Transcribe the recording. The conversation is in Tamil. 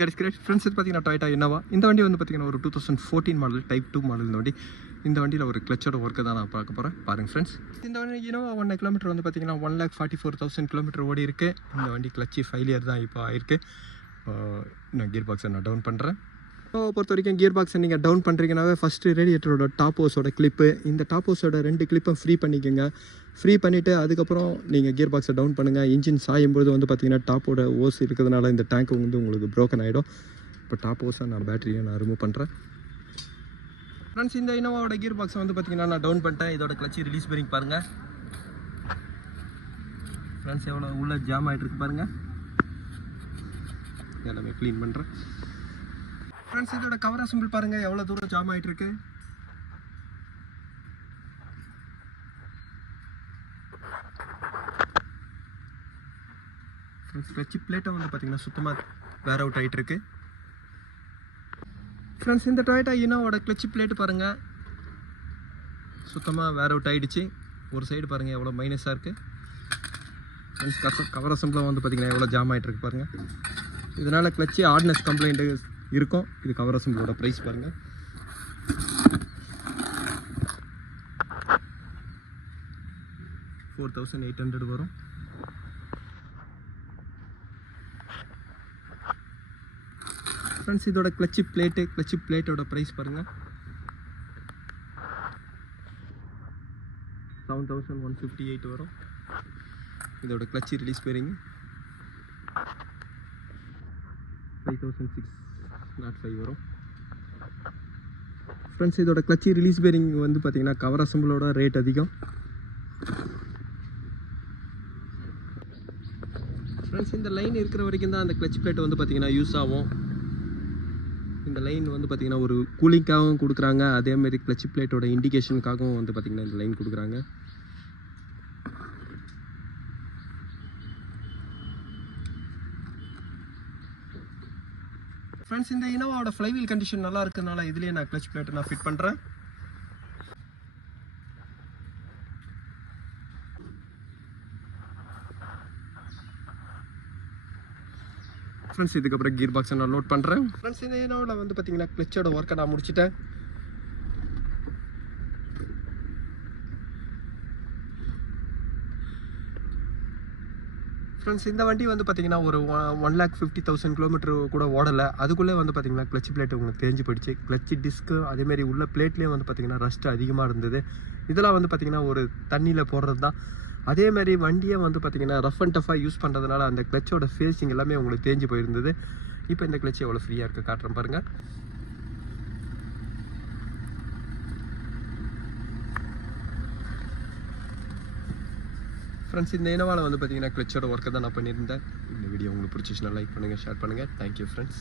கிரேட் ஃப்ரெண்ட்ஸ், இது பார்த்தீங்கன்னா டொயோட்டா இனோவா. இந்த வண்டி வந்து பார்த்தீங்கன்னா ஒரு 2014 மாடல், டைப் 2 மாடல் இந்த வண்டி. இந்த வண்டியில் ஒரு கிளச்சோட ஒர்க்கை தான் நான் பார்க்க போகிறேன். பாருங்கள் ஃப்ரெண்ட்ஸ், இந்த வண்டி இனோவா 1 கிலோமீட்டர் வந்து பார்த்தீங்கன்னா 1,44,000 கிலோமீட்டர் ஓடி இருக்குது. இந்த வண்டி கிளச்சி ஃபெயிலியர் தான் இப்போ ஆயிருக்கு. நான் கியர் பாக்ஸை நான் டவுன் பண்ணுறேன். இனோவா பொறுத்த வரைக்கும் கியர் பாக்ஸை நீங்கள் டவுன் பண்ணுறீங்கன்னாவே ஃபஸ்ட்டு ரேடியேட்டரோட டாப் ஹோஸோட கிளிப்பு, இந்த டாப் ஹோஸோட 2 கிளிப்பும் ஃப்ரீ பண்ணிக்கோங்க. ஃப்ரீ பண்ணிவிட்டு அதுக்கப்புறம் நீங்கள் கியர் பாக்ஸை டவுன் பண்ணுங்கள். இன்ஜின் சாயும்போது வந்து பார்த்தீங்கன்னா டாப்போட ஓஸ் இருக்கிறதுனால இந்த டேங்க் வந்து உங்களுக்கு ப்ரோக்கன் ஆகிடும். இப்போ டாப் ஹோஸை நான் பேட்டரியை நான் ரிமூவ் பண்ணுறேன். ஃப்ரெண்ட்ஸ், இந்த இனோவாவோட கியர் பாக்ஸை வந்து பார்த்தீங்கன்னா நான் டவுன் பண்ணிட்டேன். இதோட கிளச்சி ரிலீஸ் பண்ணி பாருங்கள் ஃப்ரெண்ட்ஸ், எவ்வளோ உள்ள ஜாம் ஆகிட்டு இருக்கு பாருங்கள். எல்லாமே க்ளீன் பண்ணுறேன். ஃப்ரெண்ட்ஸ், இதோட கவர் அசம்பிள் பாருங்கள் எவ்வளோ தூரம் ஜாம் ஆகிட்டு இருக்கு. ஃப்ரெண்ட்ஸ், கிளச்சி பிளேட்டை வந்து பார்த்தீங்கன்னா சுத்தமாக வேர் அவுட் ஆகிட்டு இருக்கு. ஃப்ரெண்ட்ஸ், இந்த டொயோட்டா இனோவோட கிளச்சி பிளேட்டு பாருங்கள் சுத்தமாக வேர் அவுட் ஆகிடுச்சு. ஒரு சைடு பாருங்கள் எவ்வளோ மைனஸாக இருக்குது. ஃப்ரெண்ட்ஸ், கவர் அசம்பிள் வந்து பார்த்தீங்கன்னா எவ்வளோ ஜாம் ஆகிட்டு இருக்கு பாருங்கள். இதனால் கிளச்சி ஹார்ட்னஸ் கம்ப்ளைண்ட்டு இருக்கும். இது கவர் அசம்பிளோட ப்ரைஸ் பாருங்கள். $4,800 வரும். ஃப்ரெண்ட்ஸ், இதோட கிளச்சி பிளேட்டோட ப்ரைஸ் பாருங்கள். 7,158 வரும். இதோட கிளச்சி ரிலீஸ் பேரிங் 5,605 வரும். ஃப்ரெண்ட்ஸ், இதோட கிளச்சி ரிலீஸ் பேரிங் வந்து பார்த்தீங்கன்னா கவர் அசம்பிளோட ரேட் அதிகம். ஃப்ரெண்ட்ஸ், இந்த லைன் இருக்கிற வரைக்கும் தான் அந்த கிளச் பிளேட் வந்து பார்த்தீங்கன்னா யூஸ் ஆகும். இந்த லைன் வந்து பார்த்திங்கன்னா ஒரு கூலிங்காகவும் கொடுக்குறாங்க. அதேமாரி கிளச் பிளேட்டோட இண்டிகேஷனுக்காகவும் வந்து பார்த்திங்கன்னா இந்த லைன் கொடுக்குறாங்க. ஃப்ரெண்ட்ஸ், இந்த இனோவாவோட ஃப்ளைவீல் கண்டிஷன் நல்லா இருக்கிறதுனால இதுலேயே நான் கிளச் பிளேட்டை நான் ஃபிட் பண்ணுறேன். ஃப்ரெண்ட்ஸ், இதுக்கப்புறம் கியர் பாக்ஸை நான் லோட் பண்ணுறேன். ஃப்ரெண்ட்ஸ், இந்த இனோவில் வந்து பார்த்தீங்கன்னா கிளச்சோட ஒர்க்கை நான் முடிச்சிட்டேன். ஃப்ரெண்ட்ஸ், இந்த வண்டி வந்து பார்த்தீங்கன்னா ஒரு 1,50,000 கிலோமீட்டர் கூட ஓடலை. அதுக்குள்ளே வந்து பார்த்தீங்கன்னா கிளச் பிளேட் உங்களுக்கு தேஞ்சு போயிடுச்சு. கிளச்சு டிஸ்க்கு அதேமாரி உள்ள பிளேட்லேயே வந்து பார்த்தீங்கன்னா ரஸ்ட் அதிகமாக இருந்தது. இதெல்லாம் வந்து பார்த்தீங்கன்னா ஒரு தண்ணியில் போடுறது தான். அதேமாதிரி வண்டியை வந்து பார்த்திங்கன்னா ரஃப் அண்ட் டஃபாக யூஸ் பண்ணுறதுனால அந்த கிளச்சோட ஃபேஸிங் எல்லாமே உங்களுக்கு தேஞ்சு போயிருந்தது. இப்போ இந்த கிளச் எவ்வளோ ஃப்ரீயாக இருக்குது காட்டுறேன் பாருங்கள். ஃப்ரெண்ட்ஸ், இந்த இனோவாவில் வந்து பார்த்திங்கன்னா கிளச்சோட ஒர்க்கை தான் நான் பண்ணியிருந்தேன். இந்த வீடியோ உங்களுக்கு பிடிச்சிச்சுன்னா லைக் பண்ணுங்கள், ஷேர் பண்ணுங்கள். Thank you friends.